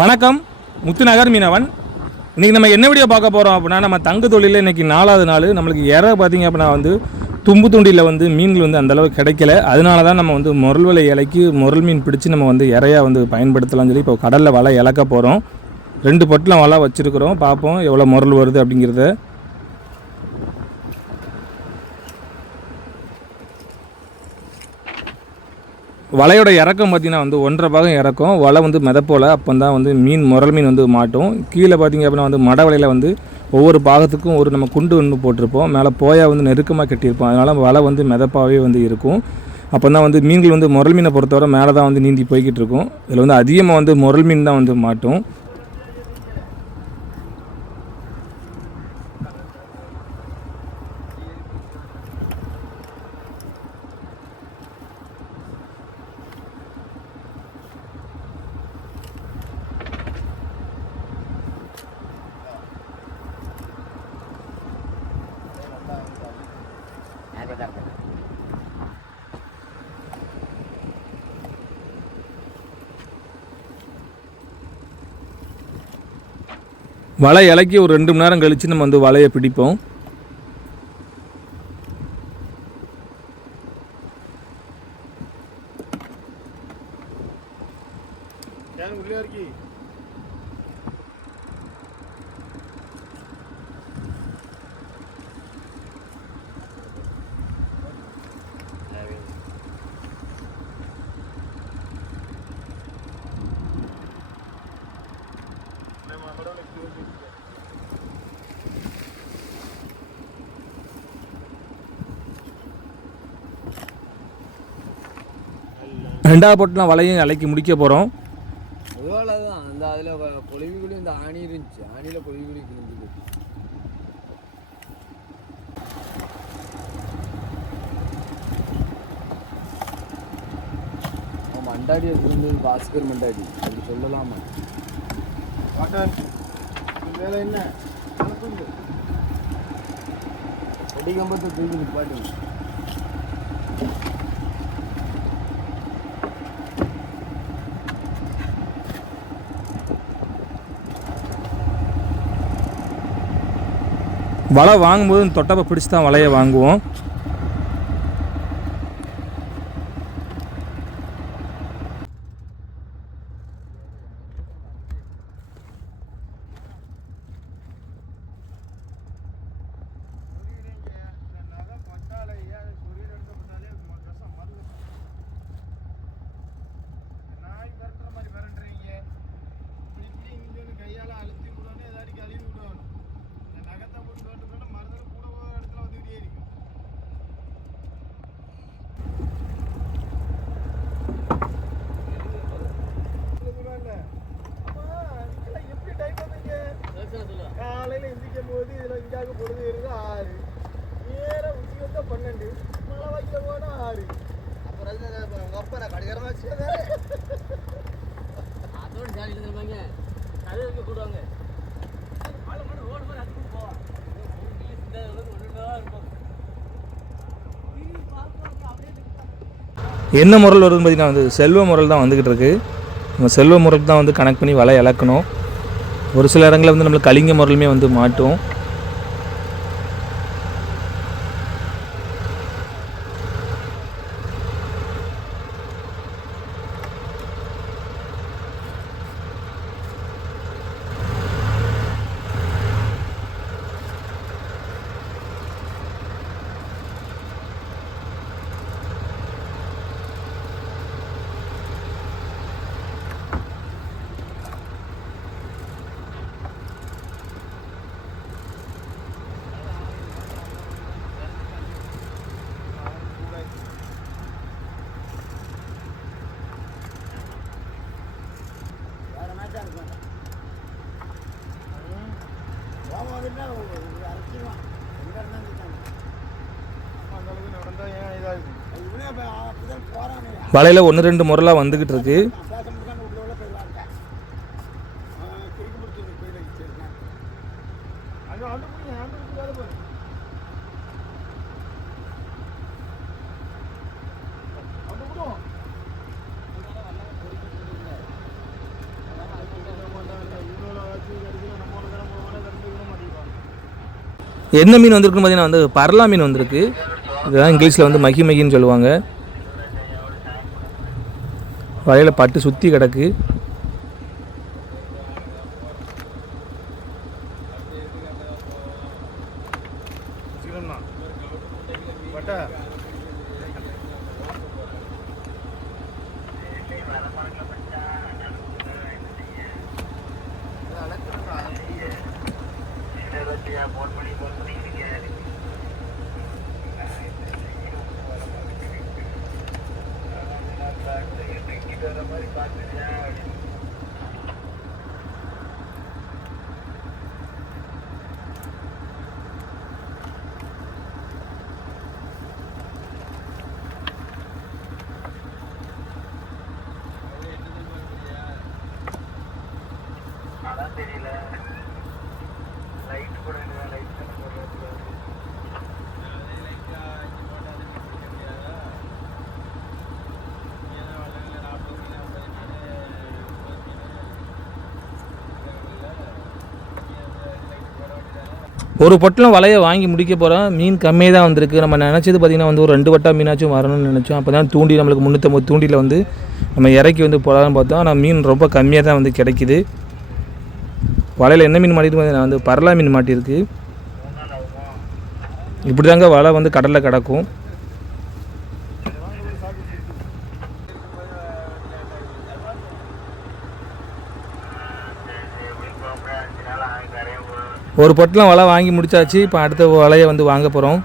வணக்கம். முத்துநகர் மீனவன். இன்றைக்கி நம்ம என்ன வீடியோ பார்க்க போகிறோம் அப்படின்னா நம்ம தங்கு தொழிலில் இன்றைக்கி நாலாவது நாள். நம்மளுக்கு இற பார்த்திங்க அப்படின்னா வந்து தும்பு துண்டியில் வந்து மீன்கள் வந்து அந்தளவுக்கு கிடைக்கல. அதனால தான் நம்ம வந்து முரல் வலை இலைக்கு முரல் மீன் பிடிச்சி நம்ம வந்து இறையாக வந்து பயன்படுத்தலாம்னு சொல்லி இப்போ கடலில் வலை இழக்க போகிறோம் ரெண்டு பொட்டில் வலை வச்சுருக்குறோம். பார்ப்போம் எவ்வளோ முரல் வருது அப்படிங்கிறத. வலையோட இறக்கம் பார்த்தீங்கன்னா வந்து ஒன்றரை பாகம் இறக்கும். வலை வந்து மிதப்போல் அப்போ தான் வந்து மீன் முரல் மீன் வந்து மாட்டும். கீழே பார்த்தீங்க அப்படின்னா வந்து மட வலையில் வந்து ஒவ்வொரு பாகத்துக்கும் ஒரு நம்ம குண்டு ஒன்று போட்டிருப்போம். மேலே போயா வந்து நெருக்கமாக கட்டியிருப்போம். அதனால் வலை வந்து மிதப்பாகவே வந்து இருக்கும். அப்போ தான் வந்து மீன்கள் வந்து முரல் மீனை பொறுத்தவரை மேலே தான் வந்து நீந்தி போய்கிட்டு இருக்கும். இதில் வந்து அதிகமாக வந்து முரல் மீன் தான் வந்து மாட்டும். வலை இலக்கி ஒரு ரெண்டு மணி நேரம் கழித்து நம்ம வந்து வலையை பிடிப்போம். ரெண்டாவது போட்டுலாம் வலையும் இலக்கி முடிக்க போகிறோம் ஒருவேளை தான் அந்த அதில் பொலிவுக்குழி இந்த ஆணி இருந்துச்சு. ஆணியில் பொலிவுக்குழி கிழிஞ்சுது. அவன் மண்டாடி இருந்தது பாஸ்கர் மண்டாடி. அப்படி சொல்லலாமா? வேலை என்ன? செடி கம்பத்தை தூக்கி நிப்பாட்டுங்க வலை வாங்கும்போது தொட்டப்பை பிடிச்சி தான் வலையை வாங்குவோம். என்ன முரல் வருதுன்னு பார்த்தீங்கன்னா வந்து செல்வ முரல் தான் வந்துக்கிட்டு இருக்குது நம்ம செல்வ முரல் தான் வந்து கனெக்ட் பண்ணி வலை இழக்கணும். ஒரு சில இடங்களில் வந்து நம்மளுக்கு கலிங்க முரலுமே வந்து மாட்டும். வலையில் ஒன்று ரெண்டு முரலாக வந்துக்கிட்டு இருக்கு. என்ன மீன் வந்திருக்குன்னு பார்த்தீங்கன்னா வந்து பரலா மீன் வந்திருக்கு. இதுதான் இங்கிலீஷில் வந்து மகி மகின்னு சொல்லுவாங்க. வலையில் பட்டு சுற்றி கிடக்கு. ஒரு பொட்டலம் வலையை வாங்கி முடிக்க போகிறோம் மீன் கம்மியாக தான் வந்திருக்கு. நம்ம நினச்சது பார்த்திங்கன்னா வந்து ஒரு ரெண்டு வட்டா மீனாச்சும் வரணும்னு நினச்சோம். அப்போ தான் தூண்டி நம்மளுக்கு முந்நூற்றம்பது தூண்டியில் வந்து நம்ம இறக்கி வந்து போடலாம்னு பார்த்தோம். ஆனால் மீன் ரொம்ப கம்மியாக தான் வந்து கிடைக்குது. வலையில் என்ன மீன் மாட்டிருக்கு பார்த்தீங்கன்னா வந்து பரலா மீன் மாட்டியிருக்கு. இப்படி தாங்க வலை வந்து கடலில் கிடக்கும். ஒரு பொட்டலம் வலை வாங்கி முடிச்சாச்சு. இப்போ அடுத்த வலையை வந்து வாங்க போகிறோம்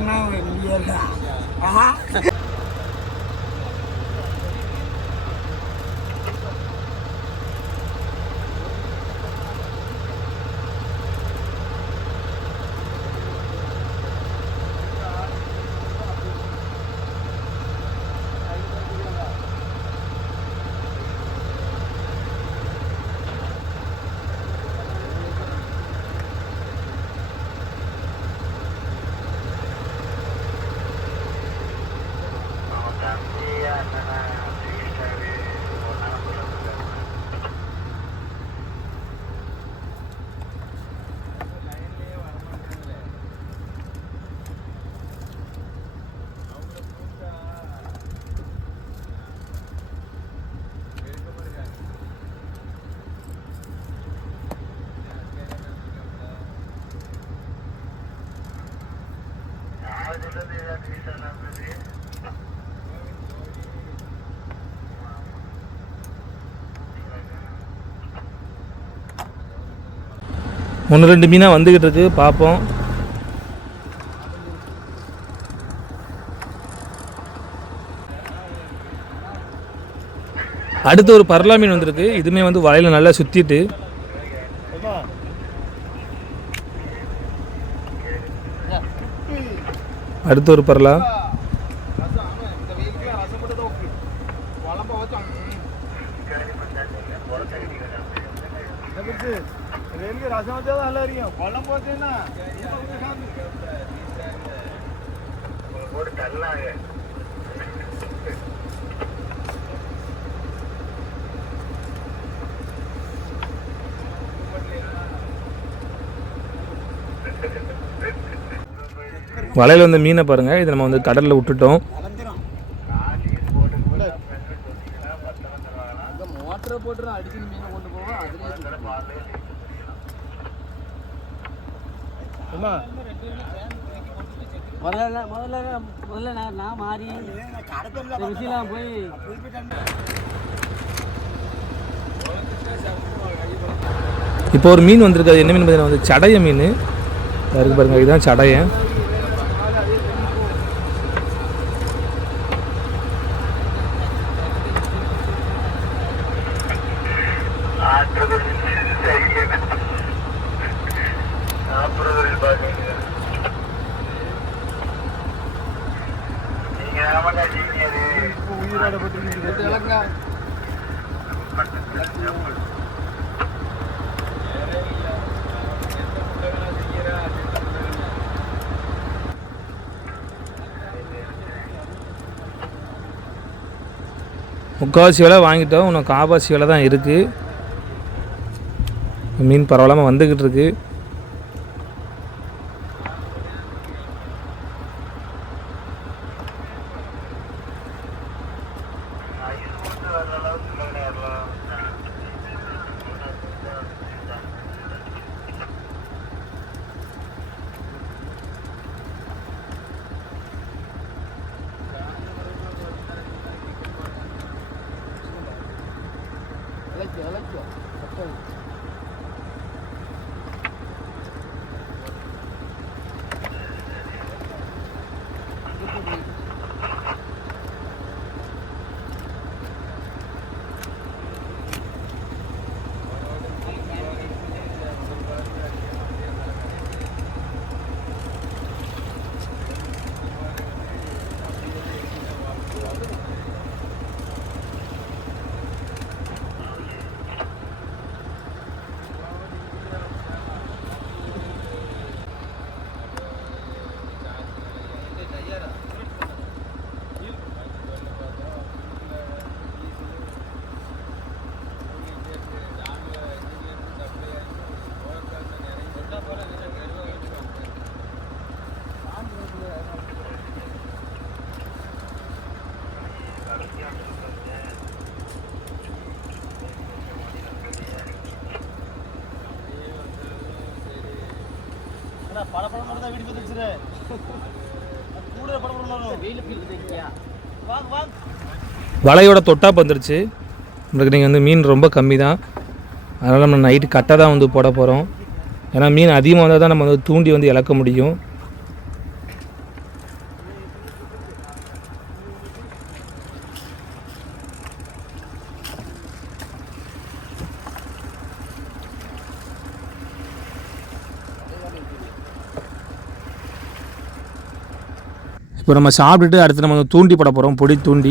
那玩意儿啊！ஒன்று ரெண்டு மீனாக வந்துக்கிட்டு இருக்கு பார்ப்போம் அடுத்து ஒரு பரலா மீன் வந்திருக்கு. இதுவுமே வந்து வலையில் நல்லா சுற்றிட்டு அடுத்து ஒரு பரலா. வலையில் வந்த மீனை பாருங்கள் இதை நம்ம வந்து கடலில் விட்டுட்டோம். முதல்ல முதல்ல முதல்ல நான் நான் மாறி. போய் இப்போ ஒரு மீன் வந்திருக்கு. அது என்ன மீன் பார்த்தீங்கன்னா வந்து சடைய மீன். இதா இருக்கு பாருங்க இதுதான் சடையன் உயிரோட முக்கால்வாசி விலை வாங்கிட்டோம். இன்னும் காபாசி விலை தான் இருக்குது மீன் பரவலாமல் வந்துக்கிட்டு இருக்குது பல படம் மட்டும் வீட்டுக்கு வந்துச்சு கூட படம் வாங்க வாங்க. வலையோட தொட்டாப்பு வந்துருச்சு. உங்களுக்கு நீங்கள் வந்து மீன் ரொம்ப கம்மி தான் அதனால் நம்ம நைட்டு கட்டை தான் வந்து போட போகிறோம் ஏன்னா மீன் அதிகமாக வந்தால் தான் நம்ம வந்து தூண்டி வந்து இழக்க முடியும். இப்போ நம்ம சாப்பிட்டுட்டு அடுத்து நம்ம வந்து தூண்டி போட போகிறோம் பொடி தூண்டி.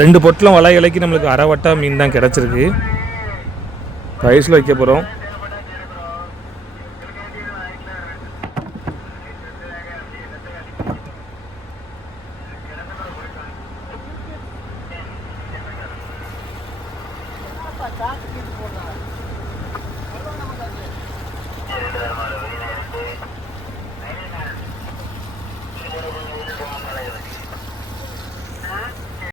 ரெண்டு பொட்டலும் வலை இலைக்கு நம்மளுக்கு அரை வட்டா மீன் தான் கிடச்சிருக்கு. ரைஸில் வைக்க போகிறோம்